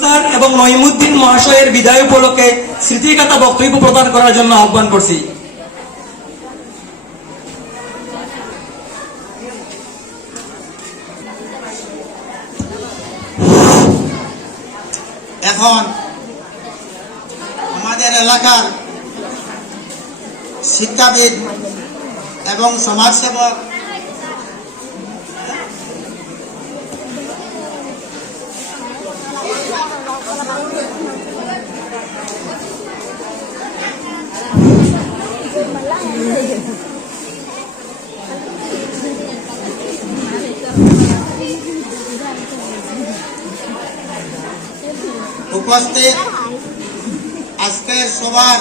Sir এবং নঈমুদ্দিন মহাশয়ের বিদায় উপলক্ষে স্মৃতিকথা বক্তব্য প্রদান করার জন্য আহ্বান করছি। এখন আমাদের এলাকার শিক্ষাবিদ এবং সমাজসেবক উপস্থিত আজকের সভার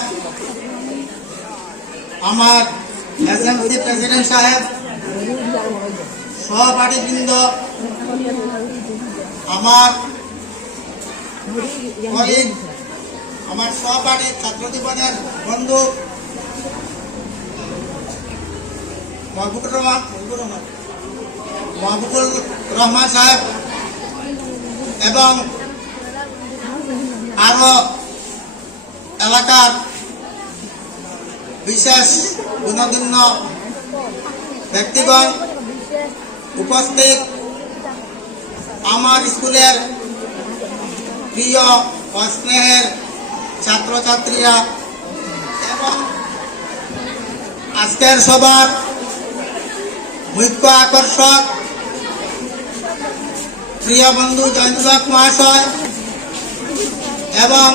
আমার এসএমসি প্রেসিডেন্ট সাহেব, সহপাঠীবৃন্দ, আমার কলিগ, আমার সহপাঠী ছাত্র জীবনের বন্ধু মাহবুবুর রহমান সাহেব এবং আরো এলাকার বিশেষ গুণগণ্য ব্যক্তিগণ, উপস্থিত আমার স্কুলের প্রিয় ও স্নেহের ছাত্রছাত্রীরা এবং আজকের সভার মুখ্য আকর্ষক প্রিয় বন্ধু জয়নুল হক মহাশয় এবং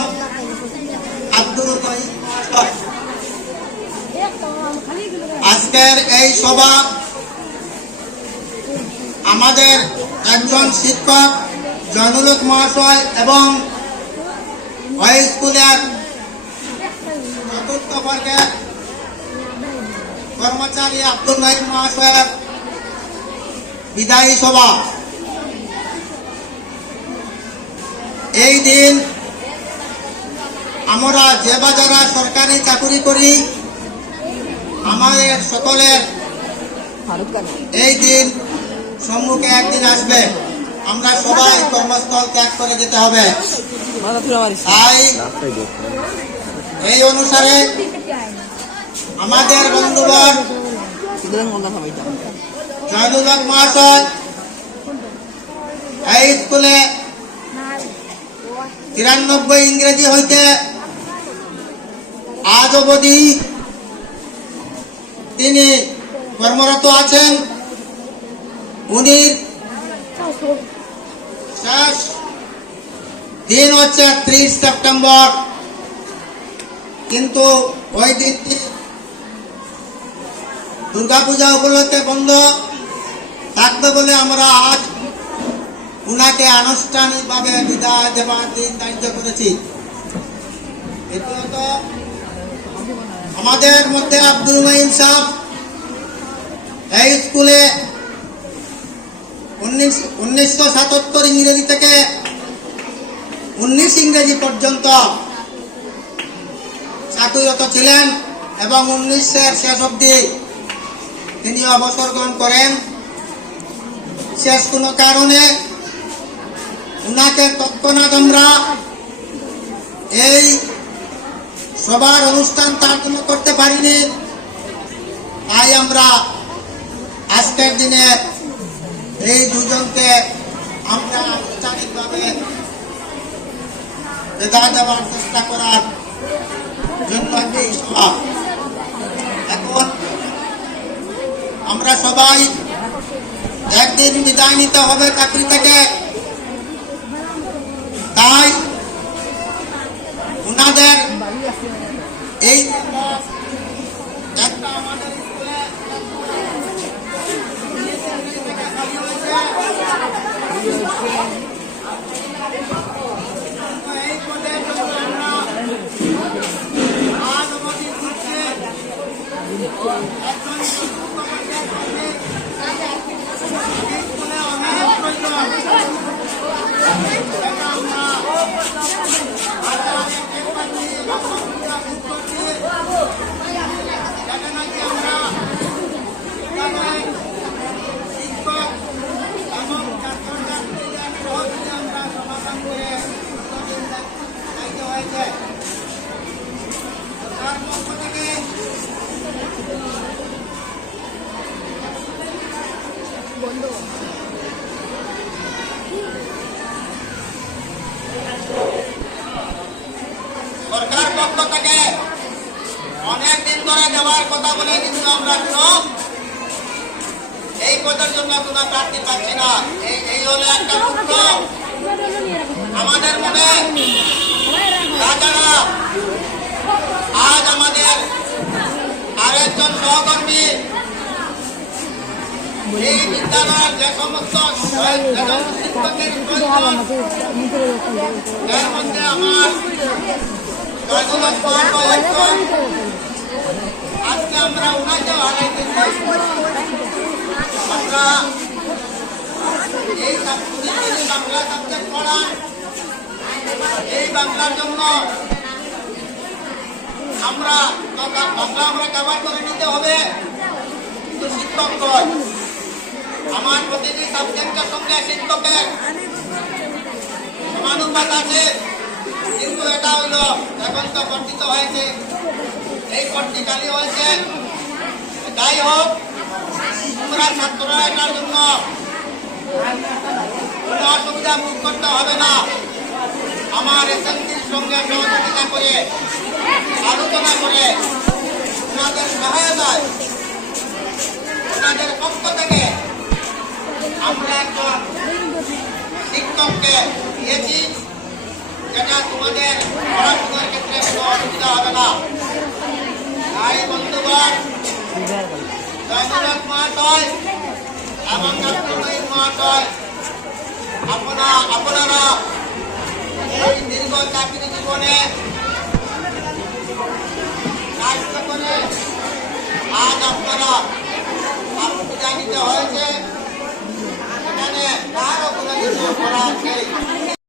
আব্দুল রহিম মহাশয়। আজকের এই সভা আমাদের একজন শিক্ষক জয়নুল হক মহাশয় এবং ওই স্কুলের চতুর্থ বর্গের কর্মচারী আব্দুল রহিম মহাশয়ের বিদায়ী সভা। এই দিন আমরা যে বাজারা সরকারি চাকরি করি, আমাদের সকলের এই দিন সম্মুখে একদিন আসবে, আমরা সবাই কর্মস্থল ত্যাগ করে যেতে হবে। তাই এই অনুসারে আমাদের বন্ধুবর জয়নুল হক মহাশয় এই স্কুলে 93 ইংরেজি হইতে আজ অবধি তিনি কর্মরত আছেন। উনি শেষ দিন হচ্ছে 30 সেপ্টেম্বর, কিন্তু ওই দিনটি দুর্গাপূজা উপলক্ষে বন্ধ থাকবে বলে আমরা আজ উনাকে আনুষ্ঠানিকভাবে বিদায় দেওয়ার দিন ধার্য করেছি। দ্বিতীয়ত আমাদের মধ্যে আব্দুল রহিম সাহেব এই স্কুলে 1977 ইংরেজি থেকে 19 ইংরেজি পর্যন্ত চাকরিরত ছিলেন এবং 1900 শেষ অবধি তিনি অবসর গ্রহণ করেন। শেষ কোনো কারণে উনাকে তৎক্ষণাৎ আমরা এই সবার অনুষ্ঠান তার জন্য করতে পারিনি। তাই আমরা আজকের দিনে এই দুজনকে আমরা আনুষ্ঠানিকভাবে বিদায় দেওয়ার চেষ্টা করার জন্য এই সভা। এখন আমরা সবাই একদিন বিদায় নিতে হবে চাকরি থেকে। তাই ওনাদের এই একটা আমাদের স্কুলে পক্ষ থেকে অনেক দিন ধরে দেওয়ার কথা বলে কিন্তু আমরা কোনো এই পদের জন্য কোনো প্রার্থী পাচ্ছি না। এই হলো একটা দুঃখ আমাদের মনে। তাছাড়া আজ আমাদের আরেকজন সহকর্মী এই বিদ্যালয়ের যে সমস্ত শিক্ষকের প্রয়োজন এর মধ্যে আমার জয়গুলোর পর্ব একজন। আজকে আমরা ওনাকেও হারাইতেছি। আমরা এই বাংলা সাবজেক্ট পড়ান, এই বাংলার জন্য আমরা বাংলা আমরা কভার করে নিতে হবে। কিন্তু শিক্ষকগণ আমার প্রতিটি সাবজেক্টের সঙ্গে শিক্ষকের সমানুপাত আছে, কিন্তু এটা হইল এখন তো গঠিত হয়েছে, এই পট্টিকালি হয়েছে। যাই হোক, তোমরা ছাত্ররা এটার জন্য কোনো অসুবিধা ভোগ করতে হবে না। আমার এসএনসির সঙ্গে সহযোগিতা করে আলোচনা করে ওনাদের সহায়তায় ওনাদের পক্ষ থেকে আমরা একজন শিক্ষককে দিয়েছি, যেটা তোমাদের পড়াশোনার ক্ষেত্রে কোনো অসুবিধা হবে না। তাই বন্ধুগণ, জয়নুল মহাশয় এবং নাসরুল মহাশয়, আপনারা এই দীর্ঘ চাকরি জীবনে কাজ করে আজ আপনারা বিদায় নিতে হয়েছে। এখানে কারো কোনো কিছু করার নেই।